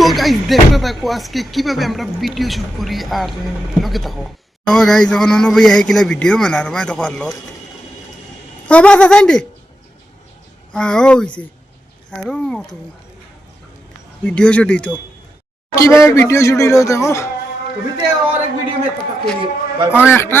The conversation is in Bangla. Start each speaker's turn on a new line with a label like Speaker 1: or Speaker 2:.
Speaker 1: তো গাইজ দেখতে থাকো আজকে কীভাবে আমরা ভিডিও শুট করি আর লোকে থাকো। আমার গাইজ এখন অন্য ভিডিও বানার, ভাই তো পারল ও, বাস আছেন রে হ্যাঁ ভিডিও শুট হইতো। কীভাবে ভিডিও শুট হইল একটা।